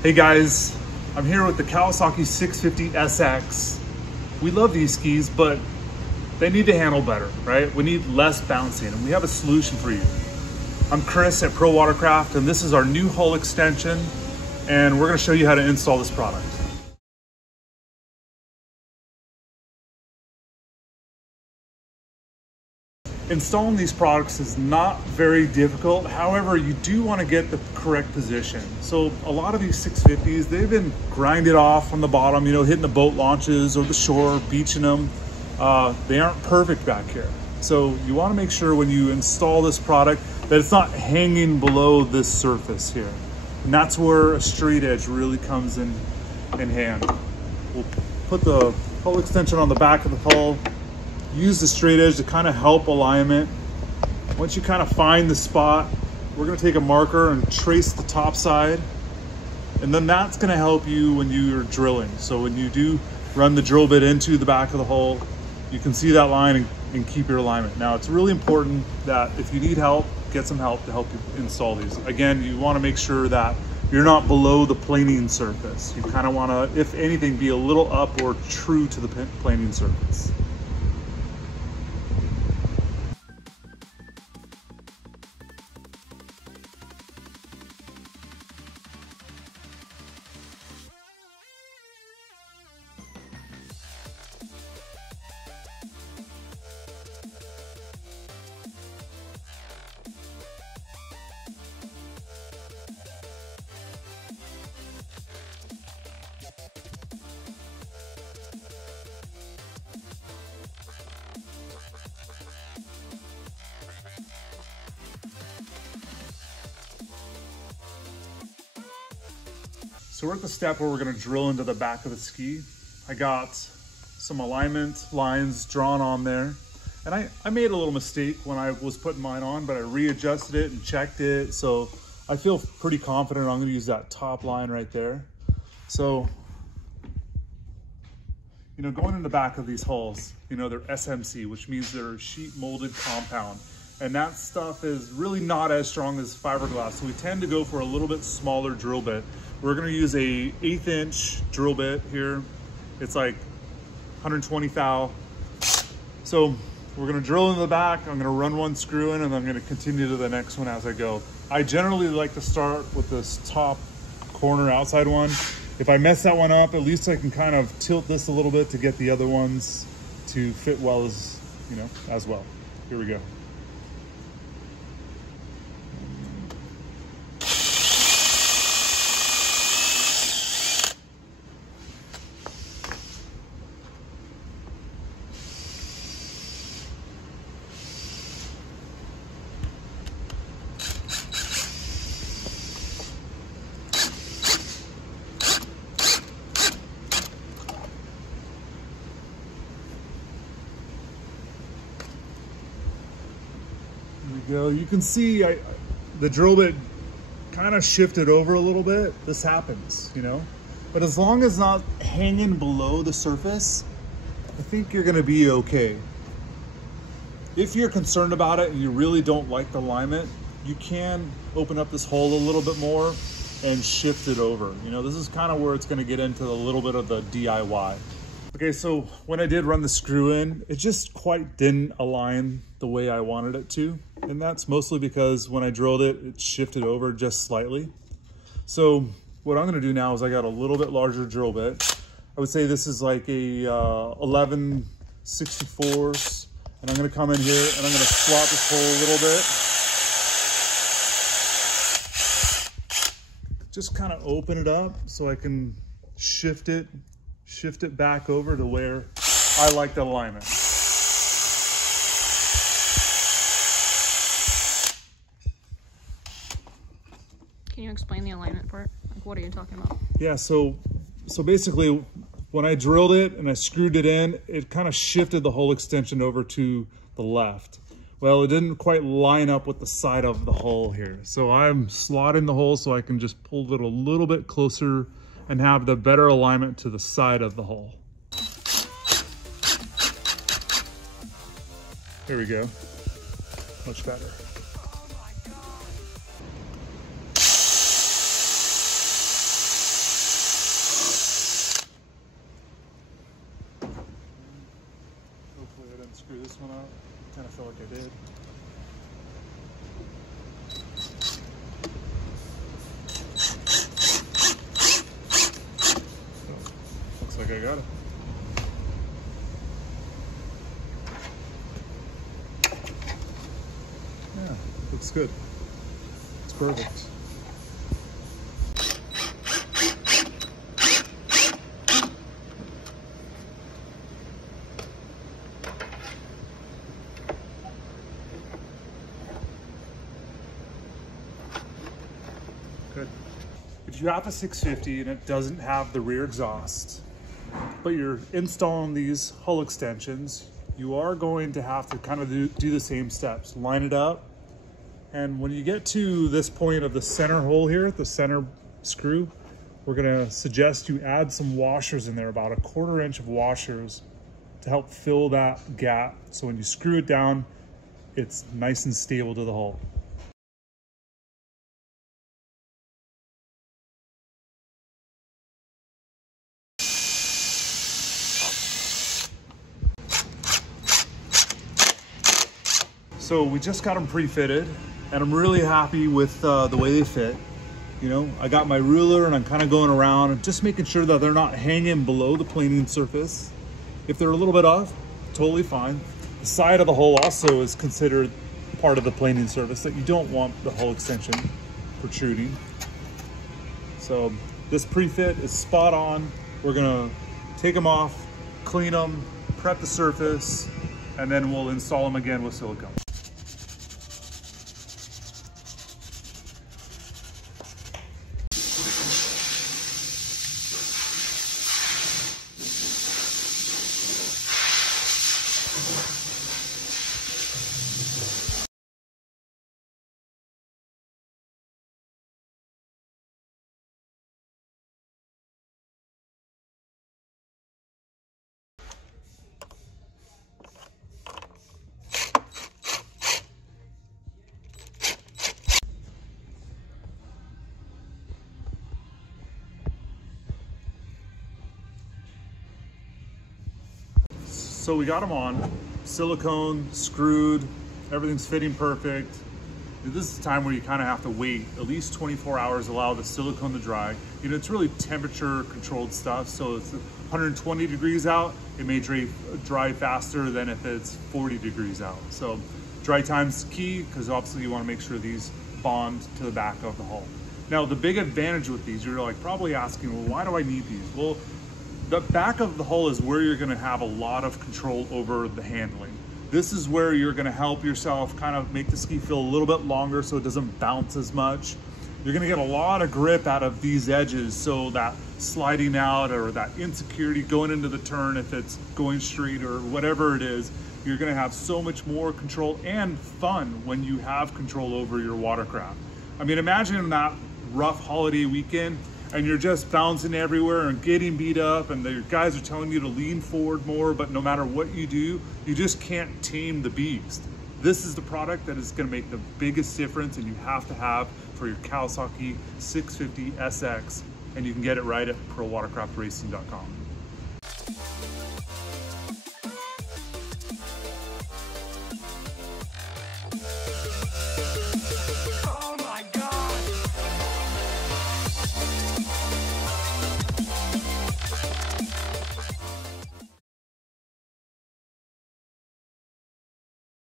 Hey guys, I'm here with the Kawasaki 650 SX. We love these skis, but they need to handle better, right? We need less bouncing, and we have a solution for you. I'm Chris at Pro Watercraft, and this is our new hull extension, and we're gonna show you how to install this product. Installing these products is not very difficult. However, you do want to get the correct position. So a lot of these 650s, they've been grinded off on the bottom, you know, hitting the boat launches or the shore, beaching them. They aren't perfect back here. So you want to make sure when you install this product that it's not hanging below this surface here. And that's where a straight edge really comes in hand. We'll put the hull extension on the back of the hull. Use the straight edge to kind of help alignment. Once you kind of find the spot, we're going to take a marker and trace the top side, and then that's going to help you when you're drilling. So when you do run the drill bit into the back of the hull, you can see that line and keep your alignment. Now it's really important that if you need help, get some help to help you install these. Again, you want to make sure that you're not below the planing surface. You kind of want to, if anything, be a little up or true to the planing surface. So we're at the step where we're going to drill into the back of the ski. I got some alignment lines drawn on there. And I made a little mistake when I was putting mine on, but I readjusted it and checked it. So I feel pretty confident I'm going to use that top line right there. So, you know, going in the back of these hulls, you know, they're SMC, which means they're sheet molded compound. And that stuff is really not as strong as fiberglass. So we tend to go for a little bit smaller drill bit. We're gonna use a 1/8 inch drill bit here. It's like 120 thou. So we're gonna drill in the back. I'm gonna run one screw in and I'm gonna continue to the next one as I go. I generally like to start with this top corner outside one. If I mess that one up, at least I can kind of tilt this a little bit to get the other ones to fit well as, you know, as well. Here we go. Go. You can see the drill bit kind of shifted over a little bit. This happens, you know, but as long as not hanging below the surface, I think you're going to be okay. If you're concerned about it and you really don't like the alignment, you can open up this hole a little bit more and shift it over. You know, this is kind of where it's going to get into a little bit of the DIY. Okay, so when I did run the screw in, it just quite didn't align the way I wanted it to. And that's mostly because when I drilled it, it shifted over just slightly. So what I'm gonna do now is I got a little bit larger drill bit. I would say this is like a 11/64. And I'm gonna come in here and I'm gonna slot this hole a little bit. Just kind of open it up so I can shift it back over to where I like the alignment. Can you explain the alignment part? Like, what are you talking about? Yeah, so basically when I drilled it and I screwed it in, it kind of shifted the whole extension over to the left. Well, it didn't quite line up with the side of the hull here. So I'm slotting the hole so I can just pull it a little bit closer and have the better alignment to the side of the hull. Here we go, much better. I did. So, looks like I got it. Yeah, looks good. It's perfect. Good. If you have a 650 and it doesn't have the rear exhaust, but you're installing these hull extensions, you are going to have to kind of do the same steps. Line it up, and when you get to this point of the center hole here, the center screw, we're gonna suggest you add some washers in there, about 1/4 inch of washers to help fill that gap. So when you screw it down, it's nice and stable to the hull. So we just got them pre-fitted, and I'm really happy with the way they fit. You know, I got my ruler and I'm kind of going around and just making sure that they're not hanging below the planing surface. If they're a little bit off, totally fine. The side of the hull also is considered part of the planing surface, that you don't want the hull extension protruding. So this pre-fit is spot on. We're gonna take them off, clean them, prep the surface, and then we'll install them again with silicone. So we got them on, silicone, screwed, everything's fitting perfect. This is the time where you kind of have to wait at least 24 hours, allow the silicone to dry. You know, it's really temperature controlled stuff. So it's 120 degrees out, it may dry faster than if it's 40 degrees out. So dry time's key, because obviously you want to make sure these bond to the back of the hull. Now, the big advantage with these, you're like probably asking, well, why do I need these? Well, the back of the hull is where you're gonna have a lot of control over the handling. This is where you're gonna help yourself kind of make the ski feel a little bit longer so it doesn't bounce as much. You're gonna get a lot of grip out of these edges, so that sliding out or that insecurity going into the turn, if it's going straight or whatever it is, you're gonna have so much more control and fun when you have control over your watercraft. I mean, imagine that rough holiday weekend and you're just bouncing everywhere and getting beat up, and the guys are telling you to lean forward more, but no matter what you do, you just can't tame the beast. This is the product that is gonna make the biggest difference, and you have to have for your Kawasaki 650 SX, and you can get it right at prowatercraftracing.com.